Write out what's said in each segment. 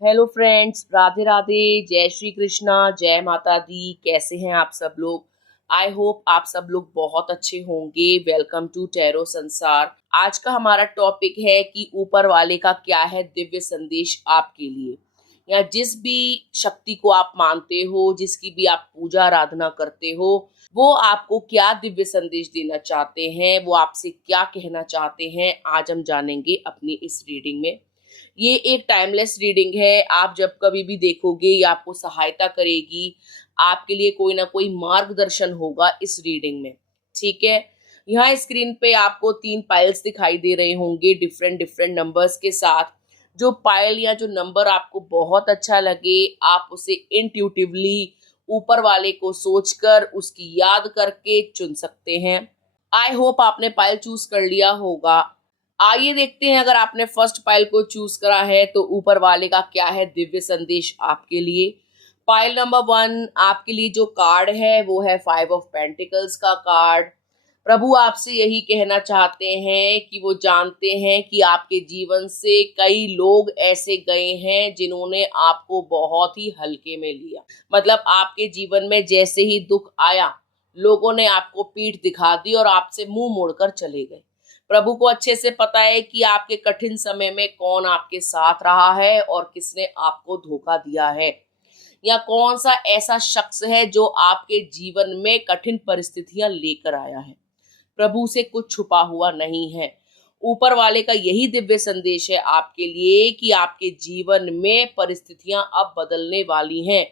Hello friends, Radhe Radhe. जय श्री कृष्णा, जय माता दी। कैसे हैं आप सब लोग? आई होप आप सब लोग बहुत अच्छे होंगे। वेलकम टू टैरो संसार। आज का हमारा टॉपिक है कि ऊपर वाले का क्या है दिव्य संदेश आपके लिए, या जिस भी शक्ति को आप मानते हो, जिसकी भी आप पूजा आराधना करते हो, वो आपको क्या दिव्य संदेश देना चाहते हैं, वो आपसे क्या कहना चाहते हैं, आज हम जानेंगे अपनी इस रीडिंग में। ये एक टाइमलेस रीडिंग है। आप जब कभी भी देखोगे ये आपको सहायता करेगी। आपके लिए कोई ना कोई मार्गदर्शन होगा इस रीडिंग में। ठीक है। यहाँ स्क्रीन पे आपको 3 पाइल्स दिखाई दे रहे होंगे डिफरेंट डिफरेंट नंबर्स के साथ। जो पाइल या जो नंबर आपको बहुत अच्छा लगे, आप उसे इंट्यूटिवली ऊपर वाले को सोचकर उसकी याद करके चुन सकते हैं। आई होप आपने पाइल चूज कर लिया होगा। आइए देखते हैं, अगर आपने फर्स्ट पाइल को चूज करा है तो ऊपर वाले का क्या है दिव्य संदेश आपके लिए। पाइल नंबर 1 आपके लिए जो कार्ड है वो है 5 ऑफ पेंटिकल्स का कार्ड। प्रभु आपसे यही कहना चाहते हैं कि वो जानते हैं कि आपके जीवन से कई लोग ऐसे गए हैं जिन्होंने आपको बहुत ही हल्के में लिया। मतलब आपके जीवन में जैसे ही दुख आया, लोगों ने आपको पीठ दिखा दी और आपसे मुंह मोड़कर चले गए। प्रभु को अच्छे से पता है कि आपके कठिन समय में कौन आपके साथ रहा है और किसने आपको धोखा दिया है, या कौन सा ऐसा शख्स है जो आपके जीवन में कठिन परिस्थितियां लेकर आया है। प्रभु से कुछ छुपा हुआ नहीं है। ऊपर वाले का यही दिव्य संदेश है आपके लिए कि आपके जीवन में परिस्थितियां अब बदलने वाली हैं।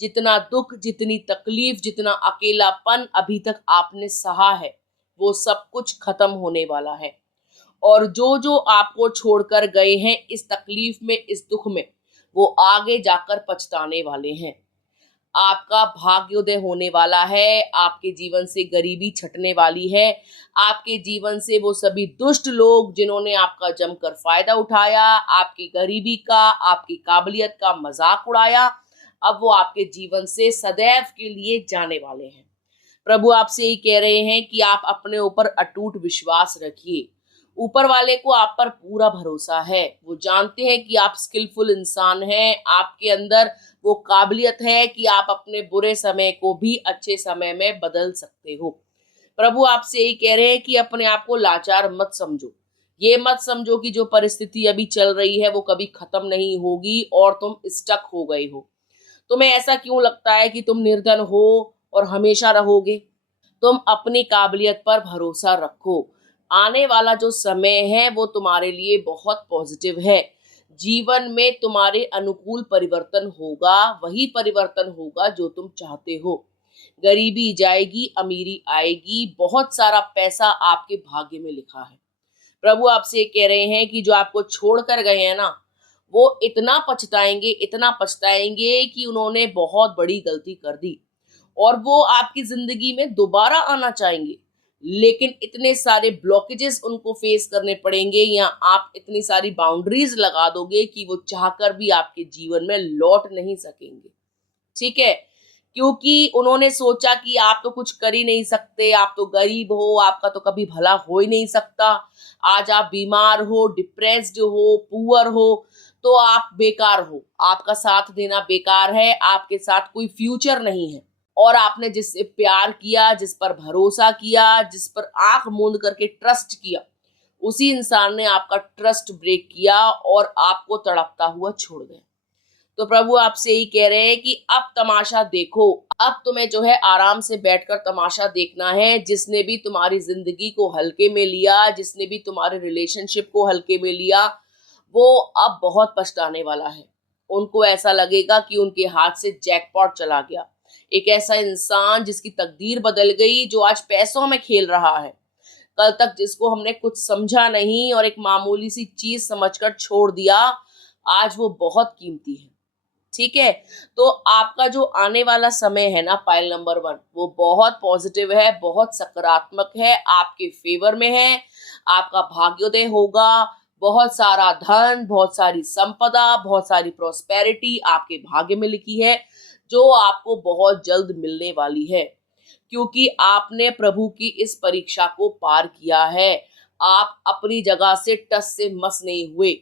जितना दुख, जितनी तकलीफ, जितना अकेलापन अभी तक आपने सहा है, वो सब कुछ खत्म होने वाला है। और जो जो आपको छोड़कर गए हैं इस तकलीफ में, इस दुख में, वो आगे जाकर पछताने वाले हैं। आपका भाग्योदय होने वाला है। आपके जीवन से गरीबी छटने वाली है। आपके जीवन से वो सभी दुष्ट लोग जिन्होंने आपका जमकर फायदा उठाया, आपकी गरीबी का, आपकी काबिलियत का मजाक उड़ाया, अब वो आपके जीवन से सदैव के लिए जाने वाले हैं। प्रभु आपसे यही कह रहे हैं कि आप अपने ऊपर अटूट विश्वास रखिए। ऊपर वाले को आप पर पूरा भरोसा है। वो जानते हैं कि आप स्किलफुल इंसान हैं। आपके अंदर वो काबिलियत है कि आप अपने बुरे समय को भी अच्छे समय में बदल सकते हो। प्रभु आपसे यही कह रहे हैं कि अपने आप को लाचार मत समझो। ये मत समझो कि जो परिस्थिति अभी चल रही है वो कभी खत्म नहीं होगी और तुम स्टक हो गए हो। तुम्हें ऐसा क्यों लगता है कि तुम निर्धन हो और हमेशा रहोगे? तुम अपनी काबिलियत पर भरोसा रखो। आने वाला जो समय है वो तुम्हारे लिए बहुत पॉजिटिव है। जीवन में तुम्हारे अनुकूल परिवर्तन होगा, वही परिवर्तन होगा जो तुम चाहते हो। गरीबी जाएगी, अमीरी आएगी, बहुत सारा पैसा आपके भाग्य में लिखा है। प्रभु आपसे ये कह रहे हैं कि जो आपको छोड़ कर गए हैं ना, वो इतना पछताएंगे, इतना पछताएंगे कि उन्होंने बहुत बड़ी गलती कर दी और वो आपकी जिंदगी में दोबारा आना चाहेंगे। लेकिन इतने सारे ब्लॉकेजेस उनको फेस करने पड़ेंगे, या आप इतनी सारी बाउंड्रीज लगा दोगे कि वो चाहकर भी आपके जीवन में लौट नहीं सकेंगे। ठीक है। क्योंकि उन्होंने सोचा कि आप तो कुछ कर ही नहीं सकते, आप तो गरीब हो, आपका तो कभी भला हो ही नहीं सकता। आज आप बीमार हो, डिप्रेस्ड हो, पुअर हो, तो आप बेकार हो। आपका साथ देना बेकार है। आपके साथ कोई फ्यूचर नहीं है। और आपने जिससे प्यार किया, जिस पर भरोसा किया, जिस पर आंख मूंद करके ट्रस्ट किया, उसी इंसान ने आपका ट्रस्ट ब्रेक किया और आपको तड़पता हुआ छोड़ गया। तो प्रभु आपसे यही कह रहे हैं कि अब तमाशा देखो। अब तुम्हें जो है आराम से बैठकर तमाशा देखना है। जिसने भी तुम्हारी जिंदगी को हल्के में लिया, जिसने भी तुम्हारे रिलेशनशिप को हल्के में लिया, वो अब बहुत पछताने वाला है। उनको ऐसा लगेगा कि उनके हाथ से जैकपॉट चला गया। एक ऐसा इंसान जिसकी तकदीर बदल गई, जो आज पैसों में खेल रहा है। कल तक जिसको हमने कुछ समझा नहीं और एक मामूली सी चीज समझकर छोड़ दिया, आज वो बहुत कीमती है। ठीक है। तो आपका जो आने वाला समय है ना, पाइल नंबर 1, वो बहुत पॉजिटिव है, बहुत सकारात्मक है, आपके फेवर में है। आपका भाग्योदय होगा। बहुत सारा धन, बहुत सारी संपदा, बहुत सारी प्रॉस्पेरिटी आपके भाग्य में लिखी है, जो आपको बहुत जल्द मिलने वाली है। क्योंकि आपने प्रभु की इस परीक्षा को पार किया है। आप अपनी जगह से टस से मस नहीं हुए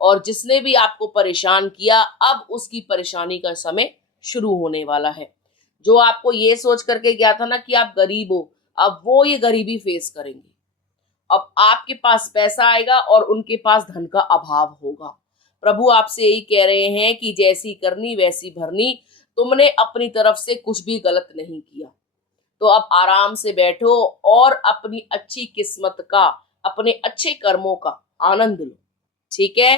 और जिसने भी आपको परेशान किया, अब उसकी परेशानी का समय शुरू होने वाला है। जो आपको ये सोच करके गया था ना कि आप गरीब हो, अब वो ये गरीबी फेस करेंगे। अब आपके पास पैसा आएगा और उनके पास धन का अभाव होगा। प्रभु आपसे यही कह रहे हैं कि जैसी करनी वैसी भरनी, तुमने अपनी तरफ से कुछ भी गलत नहीं किया। तो अब आराम से बैठो और अपनी अच्छी किस्मत का, अपने अच्छे कर्मों का आनंद लो। ठीक है,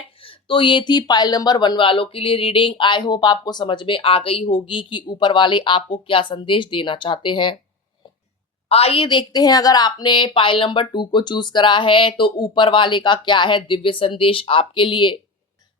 तो ये थी पाइल नंबर 1 वालों के लिए रीडिंग। आई होप आपको समझ में आ गई होगी कि ऊपर वाले आपको क्या संदेश देना चाहते हैं। आइए देखते हैं, अगर आपने पाइल नंबर 2 को चूज करा है तो ऊपर वाले का क्या है दिव्य संदेश आपके लिए।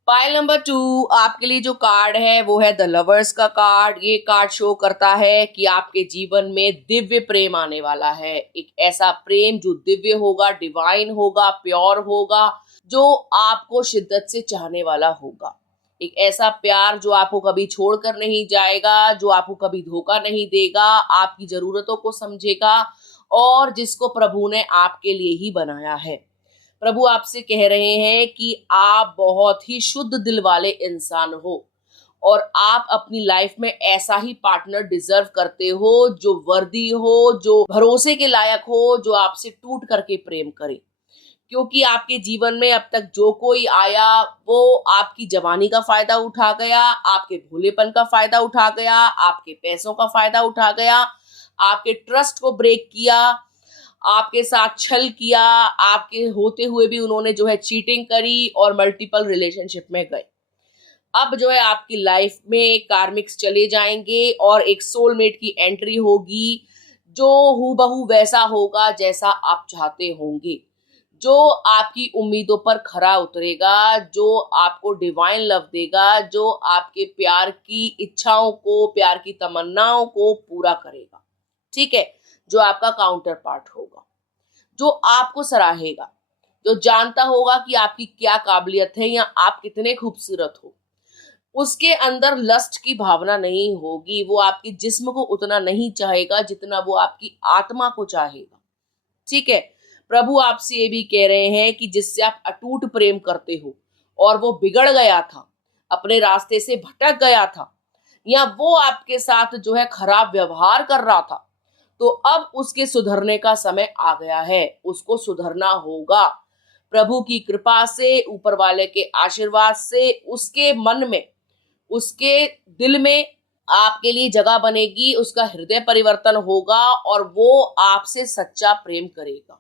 पाइल नंबर 2 आपके लिए जो कार्ड है वो है द लवर्स का कार्ड। ये कार्ड शो करता है कि आपके जीवन में दिव्य प्रेम आने वाला है। एक ऐसा प्रेम जो दिव्य होगा, डिवाइन होगा, प्योर होगा, जो आपको शिद्दत से चाहने वाला होगा। एक ऐसा प्यार जो आपको कभी छोड़कर नहीं जाएगा, जो आपको कभी धोखा नहीं देगा, आपकी जरूरतों को समझेगा और जिसको प्रभु ने आपके लिए ही बनाया है। प्रभु आपसे कह रहे हैं कि आप बहुत ही शुद्ध दिल वाले इंसान हो और आप अपनी लाइफ में ऐसा ही पार्टनर डिजर्व करते हो, जो वर्दी हो, जो भरोसे के लायक हो, जो आपसे टूट करके प्रेम करे। क्योंकि आपके जीवन में अब तक जो कोई आया वो आपकी जवानी का फायदा उठा गया, आपके भोलेपन का फायदा उठा गया, आपके पैसों का फायदा उठा गया, आपके ट्रस्ट को ब्रेक किया, आपके साथ छल किया, आपके होते हुए भी उन्होंने जो है चीटिंग करी और मल्टीपल रिलेशनशिप में गए। अब जो है आपकी लाइफ में कार्मिक्स चले जाएंगे और एक सोलमेट की एंट्री होगी, जो हूबहू वैसा होगा जैसा आप चाहते होंगे, जो आपकी उम्मीदों पर खरा उतरेगा, जो आपको डिवाइन लव देगा, जो आपके प्यार की इच्छाओं को, प्यार की तमन्नाओं को पूरा करेगा। ठीक है, जो आपका काउंटर पार्ट होगा, जो आपको सराहेगा, जो जानता होगा कि आपकी क्या काबिलियत है या आप कितने खूबसूरत हो। उसके अंदर लस्ट की भावना नहीं होगी, वो आपके जिस्म को उतना नहीं चाहेगा जितना वो आपकी आत्मा को चाहेगा। ठीक है, प्रभु आपसे ये भी कह रहे हैं कि जिससे आप अटूट प्रेम करते हो और वो बिगड़ गया था, अपने रास्ते से भटक गया था, या वो आपके साथ जो है खराब व्यवहार कर रहा था, तो अब उसके सुधरने का समय आ गया है। उसको सुधरना होगा। प्रभु की कृपा से, ऊपर वाले के आशीर्वाद से उसके मन में, उसके दिल में आपके लिए जगह बनेगी, उसका हृदय परिवर्तन होगा और वो आपसे सच्चा प्रेम करेगा।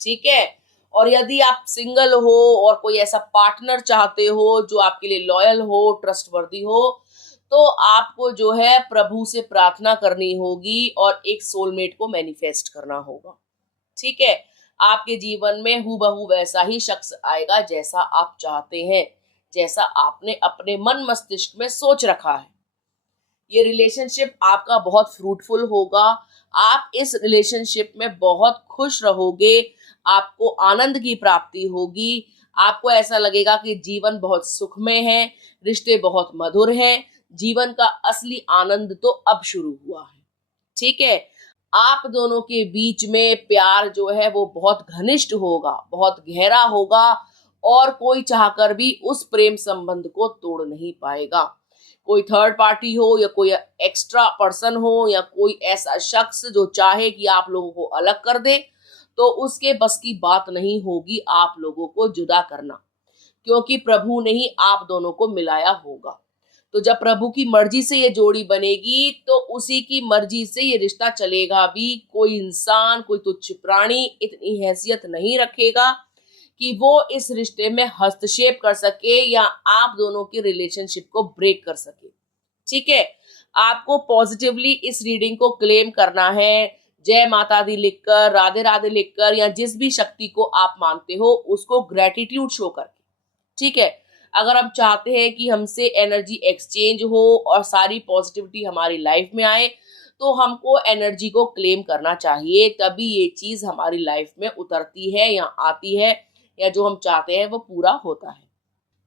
ठीक है, और यदि आप सिंगल हो और कोई ऐसा पार्टनर चाहते हो जो आपके लिए लॉयल हो, ट्रस्टवर्दी हो, तो आपको जो है प्रभु से प्रार्थना करनी होगी और एक सोलमेट को मैनिफेस्ट करना होगा। ठीक है, आपके जीवन में हूबहू वैसा ही शख्स आएगा जैसा आप चाहते हैं, जैसा आपने अपने मन मस्तिष्क में सोच रखा है। ये रिलेशनशिप आपका बहुत फ्रूटफुल होगा। आप इस रिलेशनशिप में बहुत खुश रहोगे, आपको आनंद की प्राप्ति होगी, आपको ऐसा लगेगा कि जीवन बहुत सुखमय है, रिश्ते बहुत मधुर हैं, जीवन का असली आनंद तो अब शुरू हुआ है। ठीक है, आप दोनों के बीच में प्यार जो है वो बहुत घनिष्ठ होगा, बहुत गहरा होगा और कोई चाहकर भी उस प्रेम संबंध को तोड़ नहीं पाएगा। कोई थर्ड पार्टी हो या कोई एक्स्ट्रा पर्सन हो या कोई ऐसा शख्स जो चाहे कि आप लोगों को अलग कर दे, तो उसके बस की बात नहीं होगी आप लोगों को जुदा करना, क्योंकि प्रभु ने ही आप दोनों को मिलाया होगा। तो जब प्रभु की मर्जी से ये जोड़ी बनेगी तो उसी की मर्जी से ये रिश्ता चलेगा भी। कोई इंसान, कोई तुच्छ प्राणी इतनी हैसियत नहीं रखेगा कि वो इस रिश्ते में हस्तक्षेप कर सके या आप दोनों के रिलेशनशिप को ब्रेक कर सके। ठीक है, आपको पॉजिटिवली इस रीडिंग को क्लेम करना है। जय माता दी लिखकर, राधे राधे लिखकर, या जिस भी शक्ति को आप मानते हो उसको ग्रेटिट्यूड शो करके। ठीक है, अगर हम चाहते हैं कि हमसे एनर्जी एक्सचेंज हो और सारी पॉजिटिविटी हमारी लाइफ में आए, तो हमको एनर्जी को क्लेम करना चाहिए, तभी ये चीज हमारी लाइफ में उतरती है या आती है, या जो हम चाहते हैं वो पूरा होता है।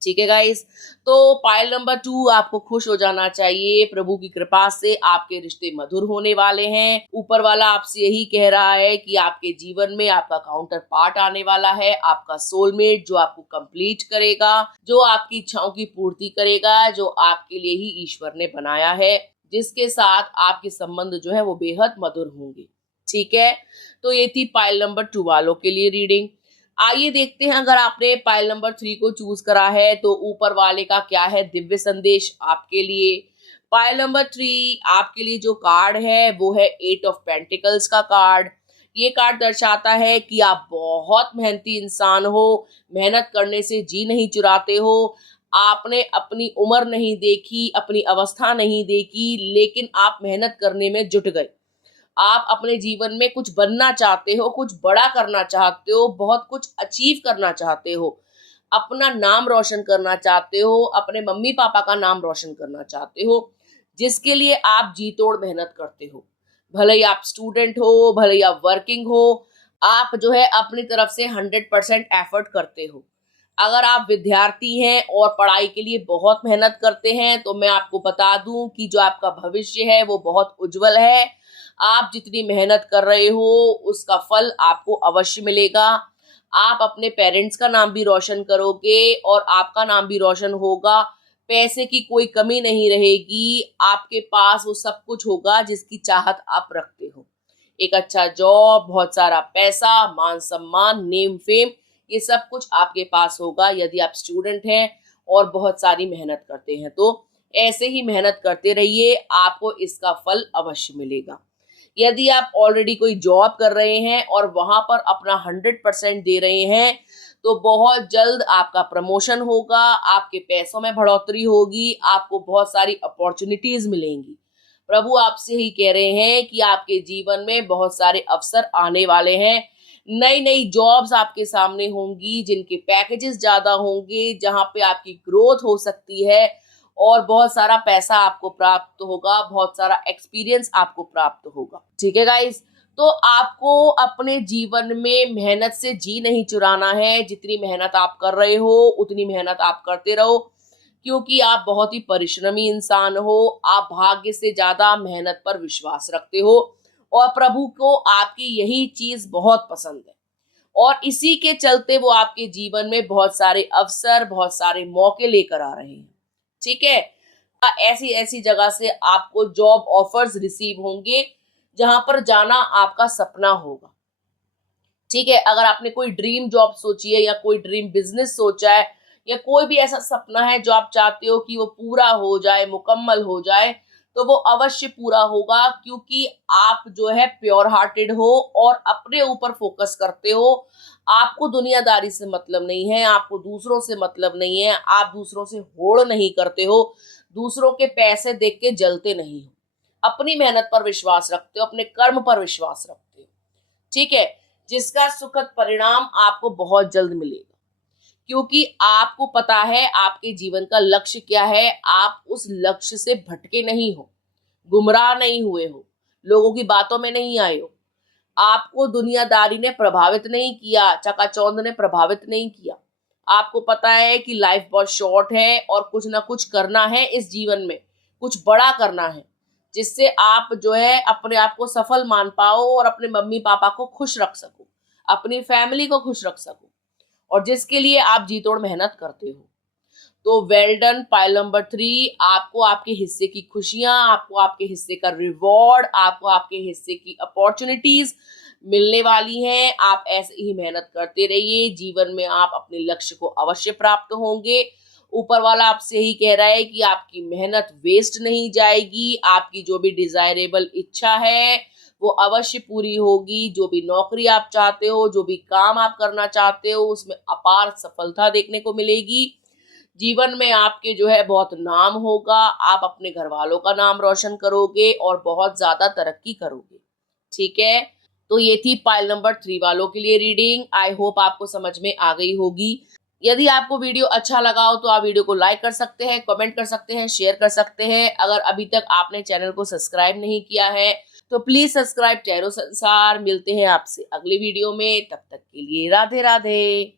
ठीक है गाइस। तो पाइल नंबर 2, आपको खुश हो जाना चाहिए। प्रभु की कृपा से आपके रिश्ते मधुर होने वाले हैं। ऊपर वाला आपसे यही कह रहा है कि आपके जीवन में आपका काउंटर पार्ट आने वाला है, आपका सोलमेट, जो आपको कंप्लीट करेगा, जो आपकी इच्छाओं की पूर्ति करेगा, जो आपके लिए ही ईश्वर ने बनाया है, जिसके साथ आपके संबंध जो है वो बेहद मधुर होंगे। ठीक है, तो ये थी पाइल नंबर 2 वालों के लिए रीडिंग। आइए देखते हैं, अगर आपने पाइल नंबर 3 को चूज करा है तो ऊपर वाले का क्या है दिव्य संदेश आपके लिए। पाइल नंबर 3 आपके लिए जो कार्ड है वो है 8 ऑफ पेंटिकल्स का कार्ड। ये कार्ड दर्शाता है कि आप बहुत मेहनती इंसान हो, मेहनत करने से जी नहीं चुराते हो। आपने अपनी उम्र नहीं देखी, अपनी अवस्था नहीं देखी, लेकिन आप मेहनत करने में जुट गए। आप अपने जीवन में कुछ बनना चाहते हो, कुछ बड़ा करना चाहते हो, बहुत कुछ अचीव करना चाहते हो, अपना नाम रोशन करना चाहते हो, अपने मम्मी पापा का नाम रोशन करना चाहते हो, जिसके लिए आप जी तोड़ मेहनत करते हो। भले ही आप स्टूडेंट हो, भले ही आप वर्किंग हो, आप जो है अपनी तरफ से 100% एफर्ट करते हो। अगर आप विद्यार्थी हैं और पढ़ाई के लिए बहुत मेहनत करते हैं तो मैं आपको बता दूं कि जो आपका भविष्य है वो बहुत उज्जवल है। आप जितनी मेहनत कर रहे हो उसका फल आपको अवश्य मिलेगा। आप अपने पेरेंट्स का नाम भी रोशन करोगे और आपका नाम भी रोशन होगा। पैसे की कोई कमी नहीं रहेगी, आपके पास वो सब कुछ होगा जिसकी चाहत आप रखते हो। एक अच्छा जॉब, बहुत सारा पैसा, मान सम्मान, नेम फेम, ये सब कुछ आपके पास होगा यदि आप स्टूडेंट हैं और बहुत सारी मेहनत करते हैं। तो ऐसे ही मेहनत करते रहिए, आपको इसका फल अवश्य मिलेगा। यदि आप ऑलरेडी कोई जॉब कर रहे हैं और वहां पर अपना 100% दे रहे हैं तो बहुत जल्द आपका प्रमोशन होगा, आपके पैसों में बढ़ोतरी होगी, आपको बहुत सारी अपॉर्चुनिटीज मिलेंगी। प्रभु आपसे ही कह रहे हैं कि आपके जीवन में बहुत सारे अवसर आने वाले हैं। नई नई जॉब्स आपके सामने होंगी जिनके पैकेजेस ज्यादा होंगे, जहां पे आपकी ग्रोथ हो सकती है और बहुत सारा पैसा आपको प्राप्त होगा, बहुत सारा एक्सपीरियंस आपको प्राप्त होगा। ठीक है गाइस, तो आपको अपने जीवन में मेहनत से जी नहीं चुराना है। जितनी मेहनत आप कर रहे हो उतनी मेहनत आप करते रहो, क्योंकि आप बहुत ही परिश्रमी इंसान हो। आप भाग्य से ज्यादा मेहनत पर विश्वास रखते हो और प्रभु को आपकी यही चीज बहुत पसंद है और इसी के चलते वो आपके जीवन में बहुत सारे अवसर, बहुत सारे मौके लेकर आ रहे हैं। ठीक है, ऐसी ऐसी जगह से आपको जॉब ऑफर्स रिसीव होंगे जहां पर जाना आपका सपना होगा। ठीक है, अगर आपने कोई ड्रीम जॉब सोची है या कोई ड्रीम बिजनेस सोचा है या कोई भी ऐसा सपना है जो आप चाहते हो कि वो पूरा हो जाए, मुकम्मल हो जाए, तो वो अवश्य पूरा होगा, क्योंकि आप जो है प्योर हार्टेड हो और अपने ऊपर फोकस करते हो। आपको दुनियादारी से मतलब नहीं है, आपको दूसरों से मतलब नहीं है, आप दूसरों से होड़ नहीं करते हो, दूसरों के पैसे देख के जलते नहीं हो, अपनी मेहनत पर विश्वास रखते हो, अपने कर्म पर विश्वास रखते हो। ठीक है, जिसका सुखद परिणाम आपको बहुत जल्द मिलेगा, क्योंकि आपको पता है आपके जीवन का लक्ष्य क्या है। आप उस लक्ष्य से भटके नहीं हो, गुमराह नहीं हुए हो, लोगों की बातों में नहीं आए हो, आपको दुनियादारी ने प्रभावित नहीं किया, चकाचौंध ने प्रभावित नहीं किया। आपको पता है कि लाइफ बहुत शॉर्ट है और कुछ ना कुछ करना है इस जीवन में, कुछ बड़ा करना है, जिससे आप जो है अपने आप को सफल मान पाओ और अपने मम्मी पापा को खुश रख सको, अपनी फैमिली को खुश रख सको, और जिसके लिए आप जी तोड़ मेहनत करते हो। तो वेल डन पाइल नंबर 3, आपको आपके हिस्से की खुशियां, आपको आपके हिस्से का रिवॉर्ड, आपको आपके हिस्से की अपॉर्चुनिटीज मिलने वाली हैं। आप ऐसे ही मेहनत करते रहिए, जीवन में आप अपने लक्ष्य को अवश्य प्राप्त होंगे। ऊपर वाला आपसे ही कह रहा है कि आपकी मेहनत वेस्ट नहीं जाएगी, आपकी जो भी डिजायरेबल इच्छा है वो अवश्य पूरी होगी। जो भी नौकरी आप चाहते हो, जो भी काम आप करना चाहते हो, उसमें अपार सफलता देखने को मिलेगी। जीवन में आपके जो है बहुत नाम होगा, आप अपने घर वालों का नाम रोशन करोगे और बहुत ज्यादा तरक्की करोगे। ठीक है, तो ये थी पाइल नंबर 3 वालों के लिए रीडिंग। आई होप आपको समझ में आ गई होगी। यदि आपको वीडियो अच्छा लगा हो तो आप वीडियो को लाइक कर सकते हैं, कमेंट कर सकते हैं, शेयर कर सकते हैं। अगर अभी तक आपने चैनल को सब्सक्राइब नहीं किया है तो प्लीज सब्सक्राइब टैरो संसार। मिलते हैं आपसे अगले वीडियो में, तब तक के लिए राधे राधे।